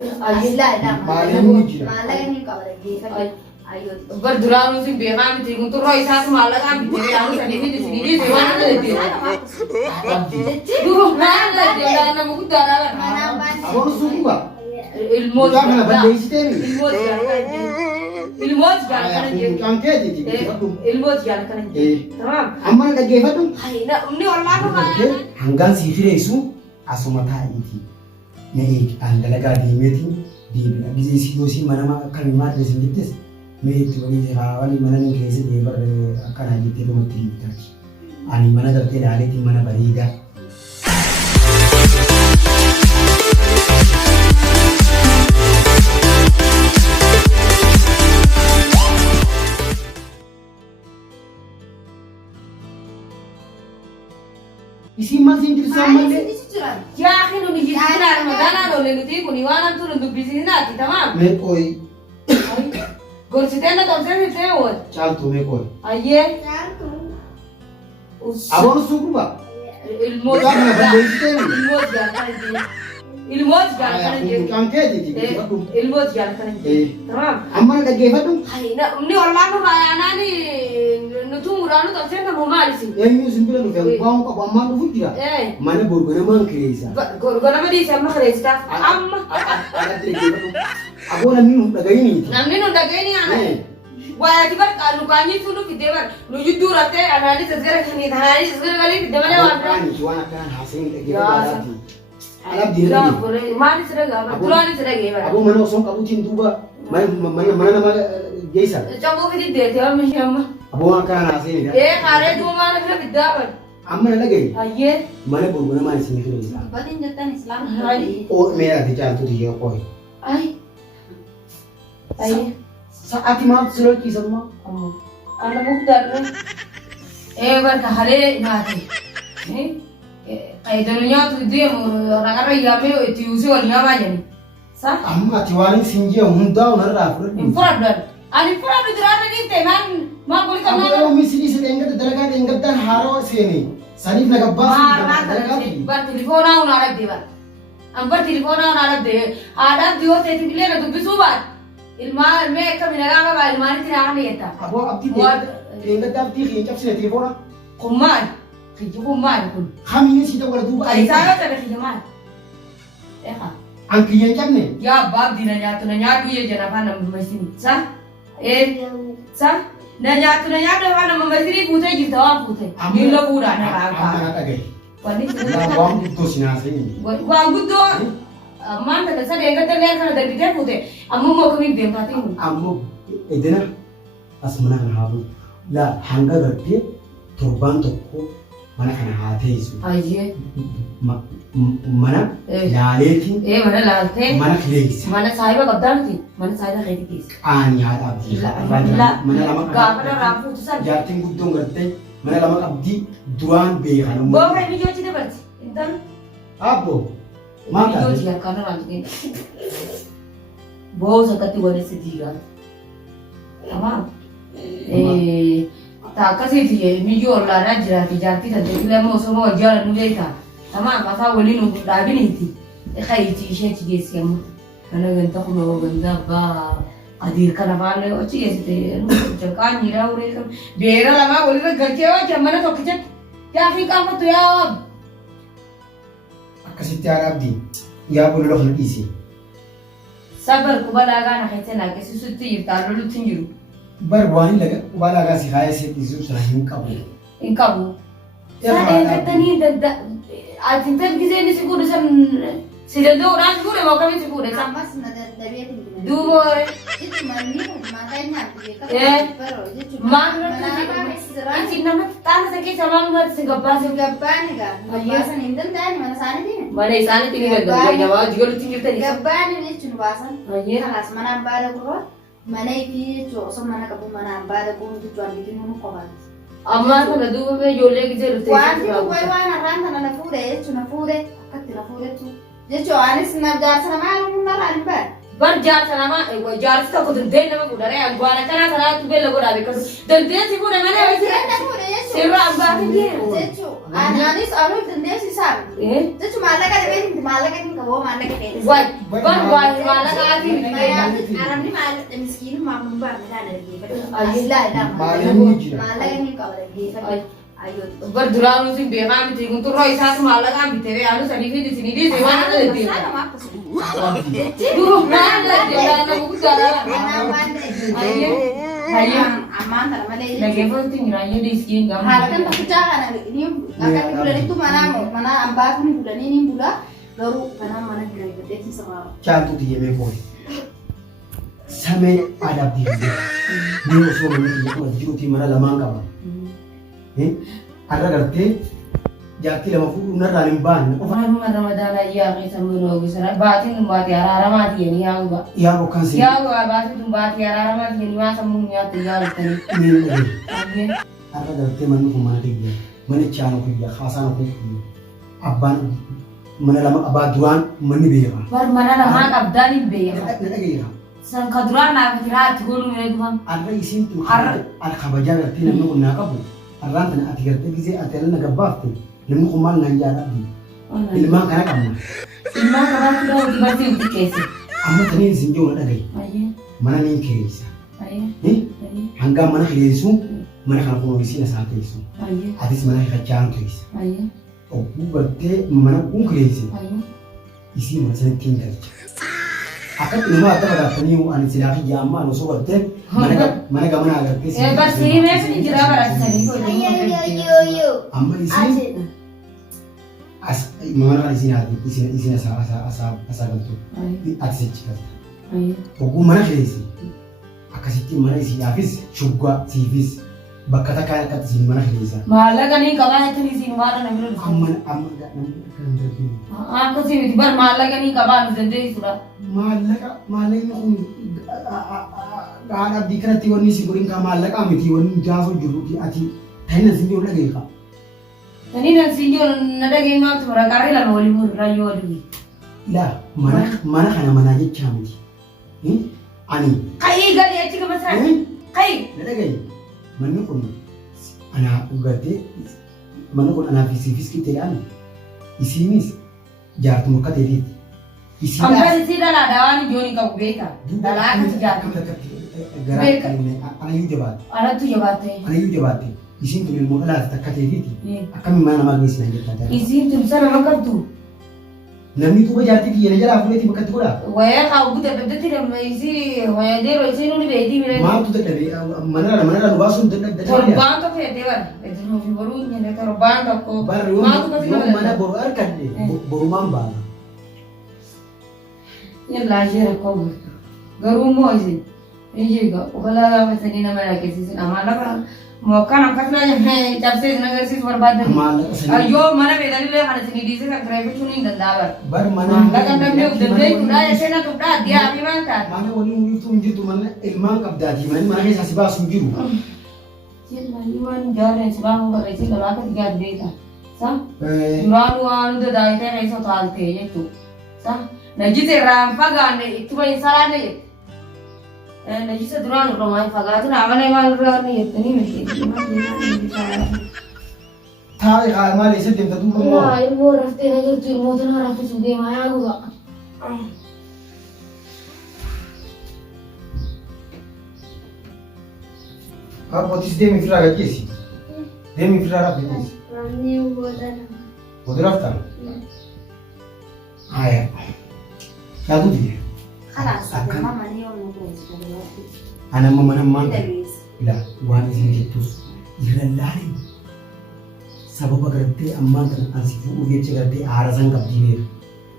لا ما لقني قبل بردرانو سين بيغام تيجون تروح يساس مالك عم بتري عم سنيني تسنيني زمان لا دي دروح ما لا دي أنا مقول دارا أبغى نسوقها الموت أنا بدي تاني الموت جال كان كده دي الموت جال كان تمام أما أنا كجيفة هاي نا مني والله ما هنغان سيفيريسو أسمعها إنتي نيك عندنا قاعدين ميتين دي بيجي سيوسي mana ma kalimat disingkitis itu bagi awal mana nih kayaknya dia akan aja itu mati terus ani mana terkait ada di mana bariga isi masih di sana deh ya akhirnya nih jadi benar magana lo leluti kuniwana tuh untuk bisnis nanti tamam mekoi Gorsitena tamsen itu ya wot. caltu mekoi Aye. abang suku pak Ilmu Bukan, jalan. bukan dari Ilmu jalan. Ilmu jalan kan je. kan kayak gitu Ilmu jalan kan je. Tamam. amma na kaggeeffa dun Hai na ni wallah no rayana ni nutu muranu tamsen kan rumah sih. eenyu simbira dhufe waan qabu ammaan dhufu jira mana borgona maan kireessa Gorgona madi sama keresta. Amma. aboo namni nu dhagayini Namni nu dageni ana. Wah tiba kalau kani tu lu kita ber lu jujur ate anali segera kani anali segera kali kita mana warna. Ani wana kan hasin Ya, kaggeeffa alab Ya, diri boleh. Mari sudah gak? Tulan sudah gak? aboo mana osoo qabuutiin duuba mana nama geessa Coba kita deh, tiap macam. aboo akkaan haasini Kare dua mana kita tidak ber. amma na dhagayi Aye. mana borgona maan isin kireessa Badin jatan Islam. oo meeyaati caaltu diyyee qoy Ay. Ay. sa'aati maaf siroo kiisanuma Anak muda kan. Berkahare nanti. Dunia tu dia orang-orang yang me itu usi orang apa jadi? Sah? amma ati waan sinjii hundaa unarraa fudhadhu Infrared dan. Infrared itu ada di teman. Mak boleh kamu. aboo misiri si denggat dalagaa denggattaan haaroo seeni saniif nagabbaa Bertelefon awal ada dia. Ambar telefon awal ada dia. Ada dia tadi bilang tu bisubat. Ilmu mereka minaga apa ilmu ini tidak ada itu. aboo abdii denggattaa abdii xiin cabsine telefoona Kuman. Kerja kuman pun. hamiin si ta'u wala duuba Saya tak ada kerja. an kiyyaan cabne Ya bab di nanya tu nanya tu je jangan nama mesin. Sah? Sah? Nanya tu nanya tu nama mesin putih gitu apa putih. Bila pura nak amma apa? na dhagayi Pani naa waan guddoo sinaasanii Wah gudo. Man tak ada yang kata lihat kalau dari dia putih. Amu mau kami dem pati. ammoo edena as mana kana haabu la hanga gartee torbaan tokko mana kana haa teessu Aye. mana laaleetiin Mana lalte? mana kileessa Mana saya kadang tu. Mana saya dah kis. ani haadha abdii mana lama Gak ada rampu tu sah. jaartiin guddoon gartee mana lama qabdii duraan beekan Bawa kayak video cerita berarti. Intan. abbo maal Video taate dia karena nanti. Bawa sakati wale sedih. Tamam. Tak kasih dia video lah raja dijati dan dia mau semua jalan mulai ta. Tamam masa wali nunggu dah ni ti. Kayak itu sih cie sih karena genta kuno genta ba adir kana vale o cie sih jaga ni rau re bera lama wali na घर के हो जमना तो किचन क्या फिर काम तो यार akkasitti haadha abdii yaa bolola kana dhiisi sabar kubalaga na kaite na ke susutti yirta lolu tinjiru bar waan laga ubalagaa si kaayee si dhiisuu sana hin qabu inkabu saya katani da atintan gizeni siguru san sidado ran gure mau kami siguru san Amas na dari itu. dumo Itu mani makanya dia Eh. itu Mana mana sejarah Anjing nama tanah sakit sama lu nggak segapa sih gaban kan. Gaban indan dan mana sana dia. mana isana tinggal gak nyawa juga lu tinggal tadi Gaban ini cuma bahasan. Iya. Kelas mana ambara kuro. Mana itu cowok sama mana kabu mana ambara kuro itu jual gitu mau kawan. amma kana duba me jole ki jeru te Wanti ko koy wana ranta na fure cuna fure akati na fure tu. Je cho anis na gar sana malu na ran ba. Berjar sama wajar itu aku dendeng nama kuda ya gua anak anak sana tuh bela gua dah bekas dendeng sih kuda mana sih siapa abah dia Anis orang dendeng sih sam itu cuma malah kan kau malah kan wah malah kan Aram ni malah miskin mamu bar mana lagi malah ini kau lagi ayo berdurang sih beram sih untuk roy satu malah kan btw anu sini di sini di mana ada di Dulu mana dia nak buka dah. Ayo, aman tak mana ini. lagi pun tinggal aja di sini enggak. Harapan tak jangan ini akan bulan itu mana ambak ni bulan ini bulan baru mana kira sih sama. Cantu dia mekoi. Sampai adab dia. Dia usul ini dia tu juti mana lamang kau. Ada kerja jati lama pun unar dalam ban. Orang Ramadan aja kita menunggu sana. Batin buat tiara ramati ini ya gua. Ya bukan sih. Ya gua batin buat tiara ramati ini masa munya tinggal tadi. Ini lagi. Oke. Ada kerja mana pun mana dia. Mana cano pun dia, khasan pun dia. Aban mana lama abad duan mana dia. Bar mana nama abdani be. Ada lagi ya. Sang kaduran nak kira tigul mere tuan. Ada isim tu. Ada kabajar kerja nama pun nak apa. Ada tanah hati kerja kizi ada lagi nagabaf tu. Lemu kumal nanja abdi. Ilmu kana kamu. Ilmu kabar kita udah berarti udah kesi. Amma tani sinjo ada gay. Ayo. Mana ni kerja. Ayo. Hangga mana kerja mana kana pun isi na saat itu. Ayo. Hadis mana kerja kerja. Ayo. Oh, berarti mana pun kerja. Ayo. Isi mana sana tinggal. Akan ilmu ada pada tani anu silaki jama anu so berarti mana mana agar kerja. Bas ini macam ni kira berarti sini. Ayo. Amma isi mana kan isi asa gantu. Ati cika. Ayo. Ogu mana kerja. Akasiti mana isi afis shugwa civis bakka takaya kat sini mana kerja. Malah kan ini kawan itu di sini mana nak beli. Amma enggak kan berarti. Aku sih tiba malah kan ini kawan sendiri sudah. Malah ini ada dikira tiwan ni siguring ka malah kami tiwan jaso juru di ati thailand sinjo lagi ka. Tadi nak sinjo nada game out orang kari lah mau libur rayu lagi. Lah mana kana mana aja chamti. Ani. Kai gali aja ke masra. Kai. Nada gay. Mana pun ana ugate mana pun ana visi kita kan. Isi mis jar tu muka teri. Isi Ambil isi dah ada wani joni kau beka. Dah lah aku sejak. Gerak ini ana yu jabat. Ada tu jabat. Ana yu jabat. Isi tu ilmu ala takka teri. Akan mana magis nanti tada. Isi tu sana makan tu. Namni tu bajati dia jala aku leti makan tu dah. Waya kau kita betul tidak isi waya dia isi nu beti mila. Ma tu tak ada mana wasun tak ada. Korban tu kayak dewan. Itu nu baru ni korban tu. Baru mana baru arkan ni. Baru mamba. Ya lajar kau. Garumo isi. Ini juga. Kalau macam ni nama lagi sih. Nama lah. Maukan angkat nanya. Jab se nagar sih berbadan. Ayo mana beda ni le ada sini di sini kerja cuni dan dapat. Baru mana. Lagan kami udah beli sudah ya saya nak udah dia api mana. Mana wani tu menjadi tu mana ilmu kabdadi mana kita sih bahas menjuru. Jadi mana jalan sebab orang kerja kalau aku tiga beda. Sah? Duranuan udah dah itu yang saya tahu itu. Sah? Nah jadi rampagan itu banyak salah ni. Nah jadi duranu ramai faga tu nama ni malu ni itu ni mesti. Thai kalau Malaysia tim tu pun. Ya, ilmu rafte aja tu ilmu tu nak rafte sudah maya aku tak. Apa tis demi filar lagi sih? Demi filar apa ni? Ramai bodoh. Bodoh raftar. Ayah. Lagu dia. Kalas, mama ni orang tu Anak mama nama. Davis. Ila, wani sini jetus. Iralari. Sabab agarti amma dan asifu uye cegarte arasan kabdinir.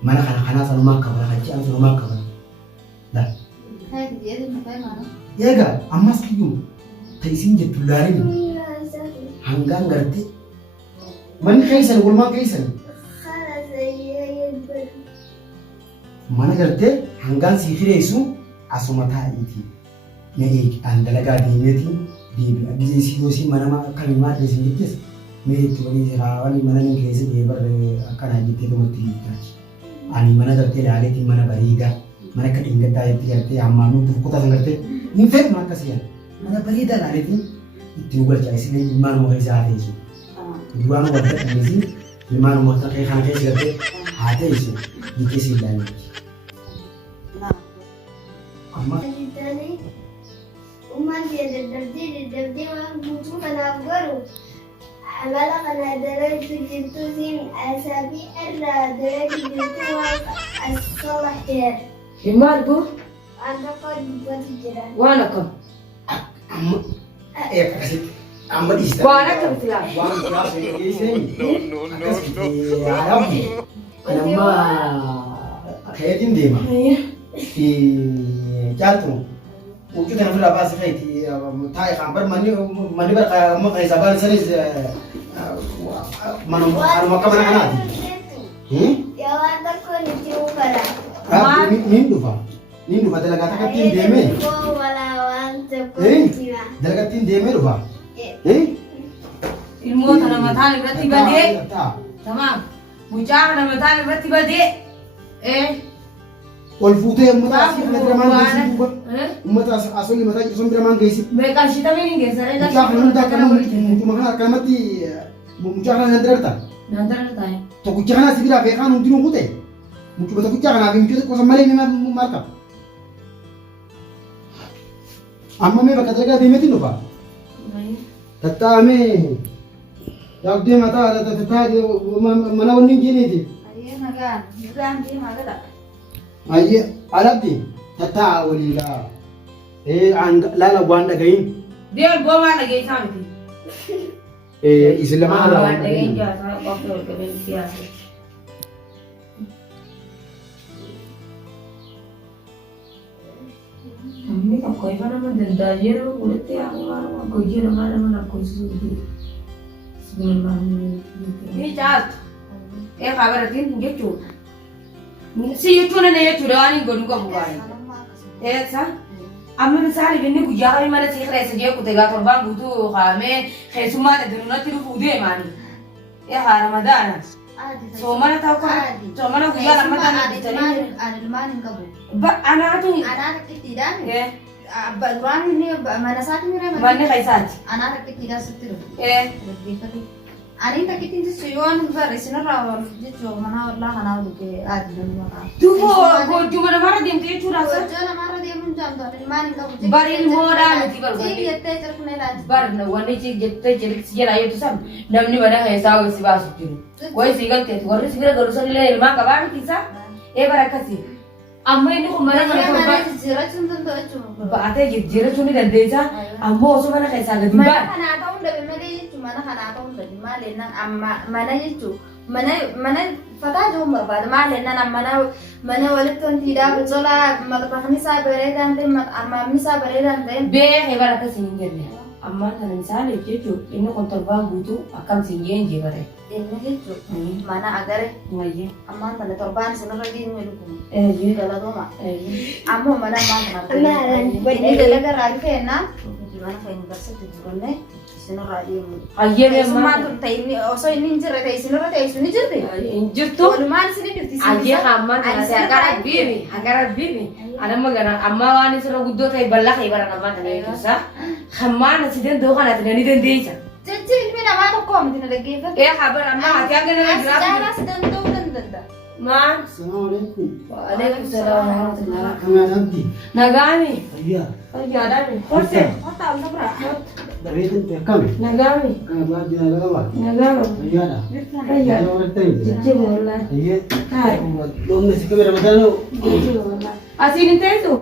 Mana kana sanu makabra haji an sanu makabra. Dah. Hai dia tu macam mana? Ya ga, amma sekiyu. Taisin jetulari. Hanggang ngerti. Man kaisan gulma kaisan. Mana garte hanggang sihire isu asumata iti ne andalaga di meti di agize sidosi mana ma kalimat de singitis me tu bani rawani mana ni kese de bar akana jite to mati ani mana garte dale ti mana bariga mana kan ingat dah itu ya amma nu tu kota sangat infek maka sian mana berita lah itu itu baca sini iman mau kerja ada itu dua nu baca ini iman mau kerja kan kerja ada itu dikasih lagi amma وما في الدبدي وموتو فنعبروا حمل قنا درجة جلتوزين أسابيع درجة جلتوها الصبح تير Iman bu, أنا قد بتجرا wana kam. amma kasih amma di sana Wana kam sila. wana kelas ini Arab nama kayak ini mah di jatuh وجود هنا في الأباس خيتي تاي خبر ماني بقى ما كان زبان سريز ما أنا ما كمان أنا يا وانا كل يوم فلا مين دوفا دلقات كتير ديمه ولا وانت كنت دلقات كتير ديمه دوفا Ilmu tanah matanya berarti bade. Tamam. Bucah tanah matanya berarti bade. والفوتة متى أصير لدرمان جيسي متى أصلي متى يسون درمان جيسي Mereka sih tapi ini geser aja. مجاهد نمتا كلام مجاهد كلامتي مجاهد ندرتا Nanti tanya. تكوجاهنا سبيرا بيخان ونتينو كوتة ممكن بتكوجاهنا بيمكن كوسا مالي مما ماركا أما مي بكترجع ديمتي نوبا تتامي يقدي متى تتاجي منا ونين جينيتي Ayo nagan dia maga tak. أيه ألبدي تتا وليلا عن لا لا وان دقين Dia gua mana lagi sampai. إسلام Ada هذا yang jasa waktu kebencian. Ini kok kau mana mendenda je lo kulit ya mana kau je mana kau sudah sebelum ini cat. Kabar itu dia tu. Si itu nene ya tu dah ni gonu kamu buat. Sah? Amma misali binni ku jaga mana sih kerja saja ku tega korban butuh kami semua ada dulu nanti lu udah mani. Ramadan. So mana tahu kan? So mana ku jaga mana Ada mana kamu? anak tu. Anak ketiga. Baruan ini mana saat ini ramai. Mana kaisat? Anak ketiga setir. Eh. Ani tak kitin tu suyon beresina rawon jitu mana Allah kana uke adun mana. Tu ko cuma mana dia tu curah sah. Jana mara dia menjam tu ada mana kamu. Barin moda nanti baru. Jadi yette terkena lagi. Bar na wani cik jette cik sejarah itu sam. Namni mana kaisa wisi basu tu. Wai sigal tu. Wari sigal garusan le ilmu kabar kisah. Barakasi. Amma ini kumara mana Mana jira cuntan tu cuma. Baate jira cuni dan desa. Amma osu mana kaisa lagi Mana bar. kana tahu dari mana itu mana kana tahu dari mana lenan amma mana itu mana fatah jom berbada mana lenan mana walaupun tidak berjola matapakni sa beredan tem amma misa beredan tem. Be barakasi ni. Amma kana misal itu ini kontor bagu tu akan singgen je bare. Ini itu mana agar Ngaji. amma mana torban sana lagi ni lupa. Je. Kalau tu mak. Amma Amma mana mana. Amaran. Ini dalaga ragi kena. Gimana kau universiti tu ne? Sana ragi. Aye be Semua tu ini, also ini cerita ini sana cerita ini cerita. Injur tu. Mana sini tu sini. Aye kamar agar bibi. Ada magana amma wani sura guddo tay balla kay bara nama tane itu sa. Kamar nasi den do kana tane den deja. Jadi ini nama tu kom tidak lagi. Kabar amma hati agar na graf. Jangan sedang tu dan. Ma. Assalamualaikum Waalaikumsalam warahmatullahi. كما نبدي Nagami. أيه Ayo ada ni. Korse. Kota berapa? دريت كم Nagami. كم بعد جنا لغوا Nagami. أيه لا Ayo. أنا ورد تاني Cici bola. أيه Hai. لو مسك بير بدلو Cici bola. Asini tetu.